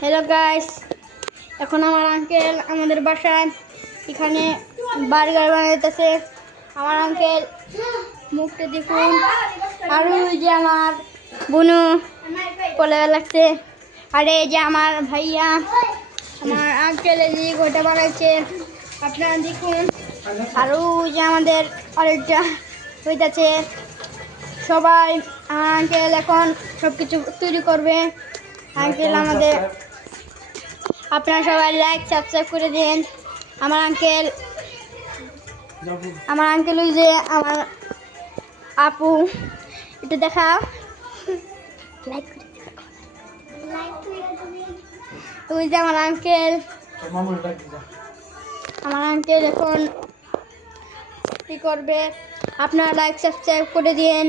Hello guys, এখন আমার uncle আমাদের বাসায় এখানে বার্গার বানাইতেছে। আমার আঙ্কেল মুখটা দেখুন। আর ওই যে আমার বোনু কোলে লাগছে। আর এই যে আমার ভাইয়া, আমার আঙ্কেল এই যে গোটা বানাইছে, আপনারা দেখুন। আর ওই যে আমাদের আরেকটা হইতেছে। সবাই আমার আঙ্কেল এখন সব কিছু তৈরি করবে। আঙ্কেল আমাদের, আপনারা সবাই লাইক সাবস্ক্রাইব করে দিন। আমার আঙ্কেল ওই যে আমার আপু, একটু দেখাও, লাইক করে ওই যে আমার আঙ্কেল এখন কি করবে, আপনারা লাইক সাবস্ক্রাইব করে দিন।